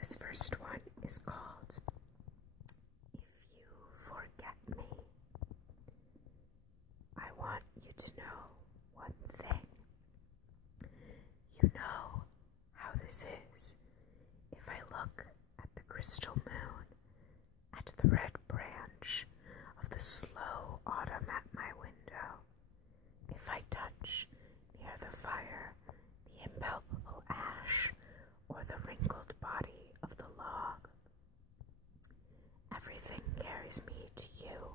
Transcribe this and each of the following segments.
This first one is called If You Forget Me. I want you to know one thing. You know how this is. If I look at the crystal moon, at the red branch of the slow autumn at my window, if I touch near the fire the impalpable ash or the wrinkled body of the log, everything carries me to you,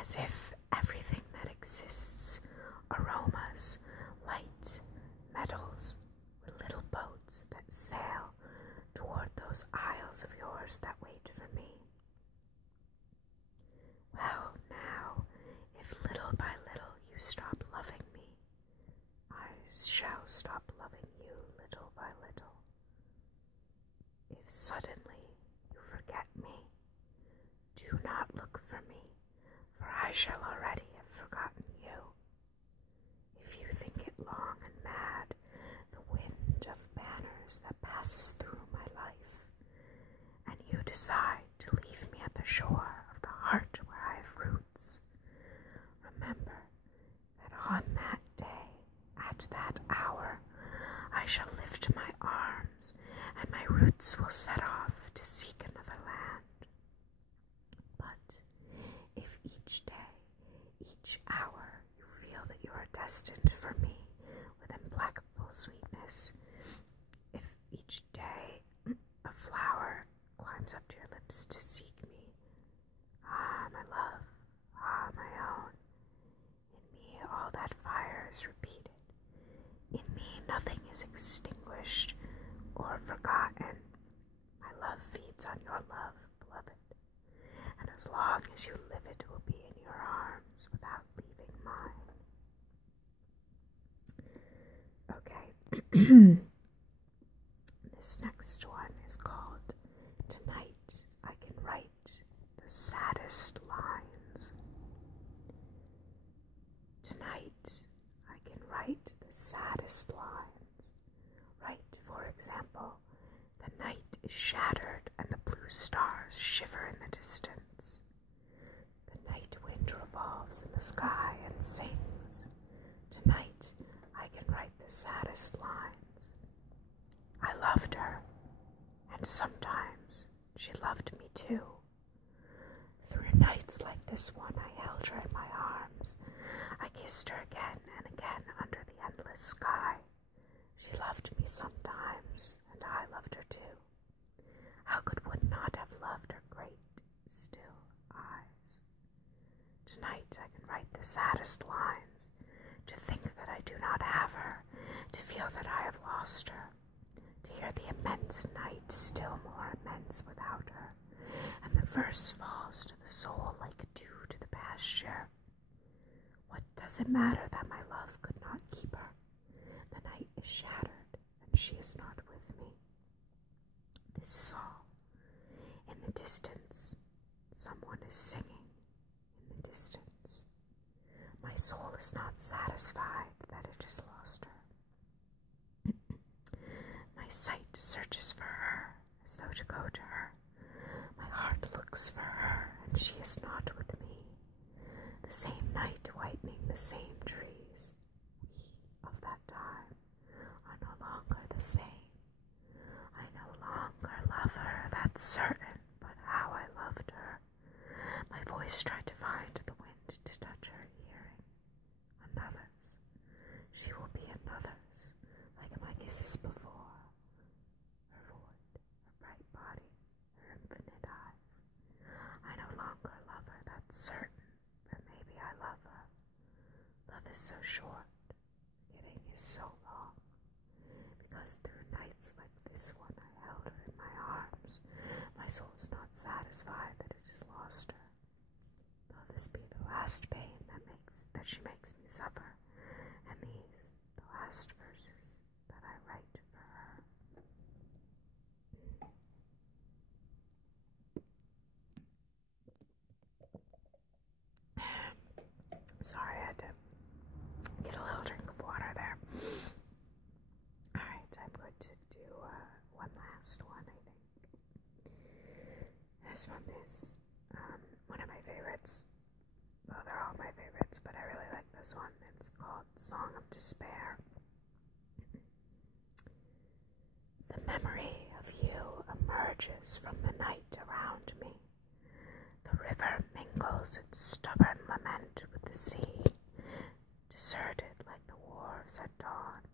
as if everything that exists, aromas, light, metals, were little boats that sail toward those isles of yours that wait for me. Well, now, if little by little you stop loving me, I shall stop loving you little by little. If suddenly you forget me, do not look for me, for I shall already have forgotten you. If you think it long and mad, the wind of banners that passes through my life, and you decide to leave me at the shore of the heart where I have roots, remember that on that day, at that hour, I shall lift my arms, and my roots will set off to seek another land. But if each day, each hour, you feel that you are destined for me with implacable sweetness, if each day a flower climbs up to your lips to seek me, ah, my love, ah, my own, in me all that fire is repeated. In me nothing is extinguished or forgotten. My love feeds on your love, beloved, and as long as you live it will be in your arms without leaving mine. Okay. This next one is called Tonight I Can Write the Saddest Lines. Tonight I can write the saddest lines. Write, for example, the night is shattered and the blue stars shiver in the distance. The night wind revolves in the sky and sings. Tonight I can write the saddest lines. I loved her, and sometimes she loved me too. Through nights like this one, I held her in my arms. I kissed her again and again under the endless sky. She loved me sometimes, and I loved her too. How could one not have loved her great, still eyes? Tonight I can write the saddest lines, to think that I do not have her, to feel that I have lost her, to hear the immense night still more immense without her, and the verse falls to the soul like dew to the pasture. What does it matter that my love could not keep her? The night is shattered, and she is not with me. This is all. In the distance, someone is singing. In the distance, my soul is not satisfied that it has lost her. My sight searches for her, as though to go to her. My heart looks for her, and she is not with me. The same night whitening the same trees. We of that time are no longer the same. I no longer love her, that's certain, but how I loved her. My voice tried to find the wind to touch her hearing. Another's. She will be another's, like my kisses before. Her void, her bright body, her infinite eyes. I no longer love her, that's certain, but maybe I love her. Love is so short, forgetting is so long, because through nights like this one I held her in my arms. My soul is not satisfied that it has lost her. Though this be the last pain that she makes me suffer, and these the last verses that I write for her. Sorry, I had to get a little drink of water there. Alright, I'm going to do one last one, I think. This one is one of my favorites. Well, they're all my favorites, but I really like this one. It's called Song of Despair. The memory of you emerges from the night around me. The river mingles its stubborn lament with the sea, deserted like the wharves at dawn.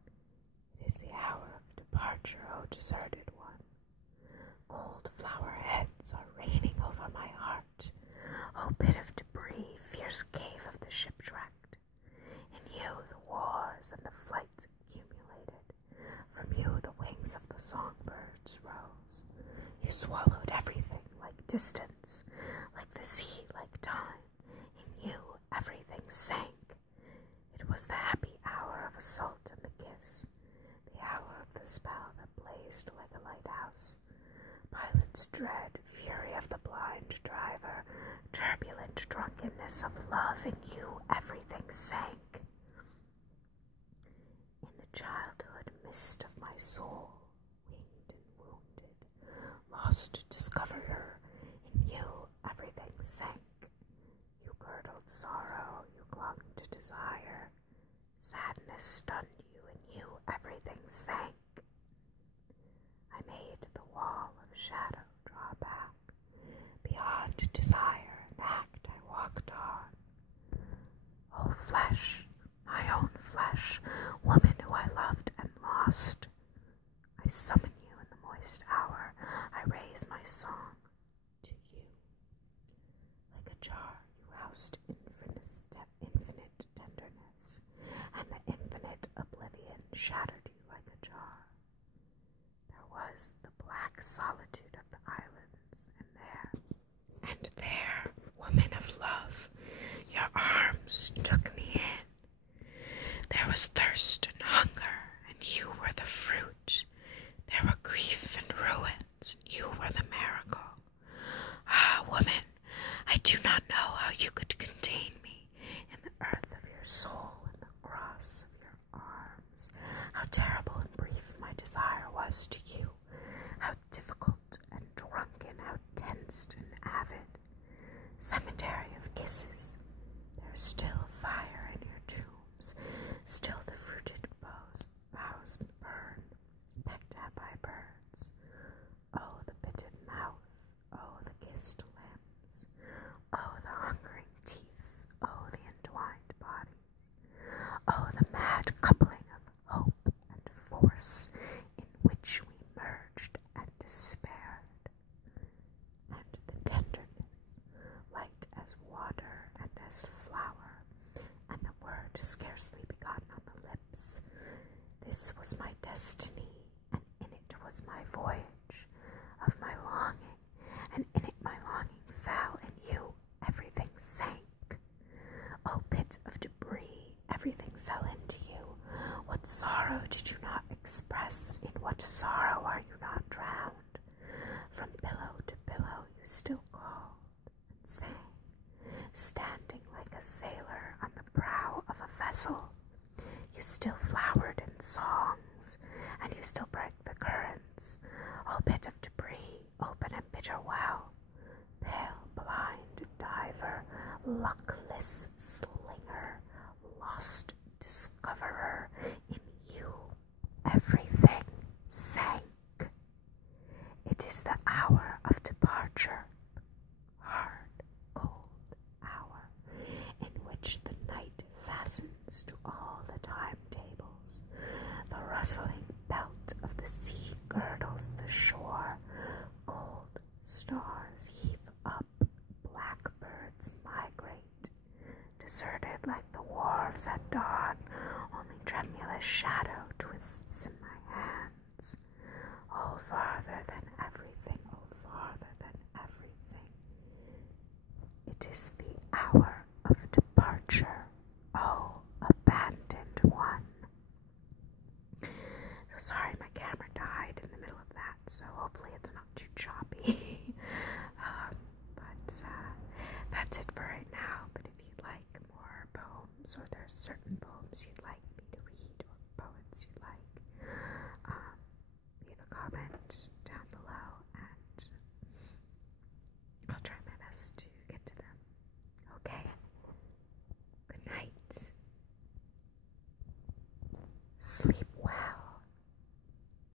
It is the hour of departure, O deserted one. Cold flower heads are raining over my heart. O bit of debris, fierce cave of the shipwrecked. In you the wars and the flights accumulated. From you the wings of the songbirds rose. You swallowed everything like distance, like the sea, like time. In you everything sank. It was the happy hour of assault and the kiss, the hour of the spell that blazed like a lighthouse. Pilot's dread, fury of the blind driver, turbulent drunkenness of love, in you everything sank. In the childhood mist of my soul, winged and wounded, lost discoverer, in you everything sank. You girdled sorrow, you clung to desire, sadness stunned you, in you everything sank. I made the wall of shadow draw back. Beyond desire and act I walked on. O flesh, my own flesh, woman who I loved and lost, I summon you in the moist hour. I raise my song to you. Like a jar you housed infinite tenderness, and the infinite oblivion shattered you like a jar. There was the black solitude of the islands, and there, woman of love, your arms took me in. There was thirst and hunger, and you were the fruit. There were grief and ruins, and you were the miracle. Ah, woman, I do not know how you could contain me in the earth of your soul and the cross of your arms. How terrible and brief my desire was to you. How difficult and drunken, how tensed and avid. Cemetery of kisses, there is still fire in your tombs, still the fruited boughs burn, pecked at by birds. Oh, the pitted mouth, oh, the kissed limbs, oh, the hungering teeth, oh, the entwined bodies, oh, the mad coupling of hope and force in which we merged and despaired, and the tenderness, light as water and as flower, and the word scarcely begotten on the lips. This was my destiny, and in it was my voyage of my longing, and in it my longing fell, and you everything sank. O pit of debris, everything fell into you. What sorrow did you not express? In what sorrow are you not drowned? From pillow to pillow you still called and sang, standing like a sailor on the prow of a vessel. You still flowered in songs, and you still break the currents. O pit of debris, open and bitter well, pale, blind diver, luckless slinger, lost discoverer, in you everything sank. It is the hour of departure, hard, cold hour, in which the night fastens to all the timetables. The rustling belt of the sea girdles the shore. Cold stars heave up, blackbirds migrate. Deserted like the wharves at dawn, only tremulous shadow twists in my hands. Oh, farther than everything, oh, farther than everything. It is the hour of departure, oh, abandoned one. So sorry my camera died in the middle of that, so hopefully it's not too choppy. But that's it for right now. But if you'd like more poems, or there's certain poems you'd like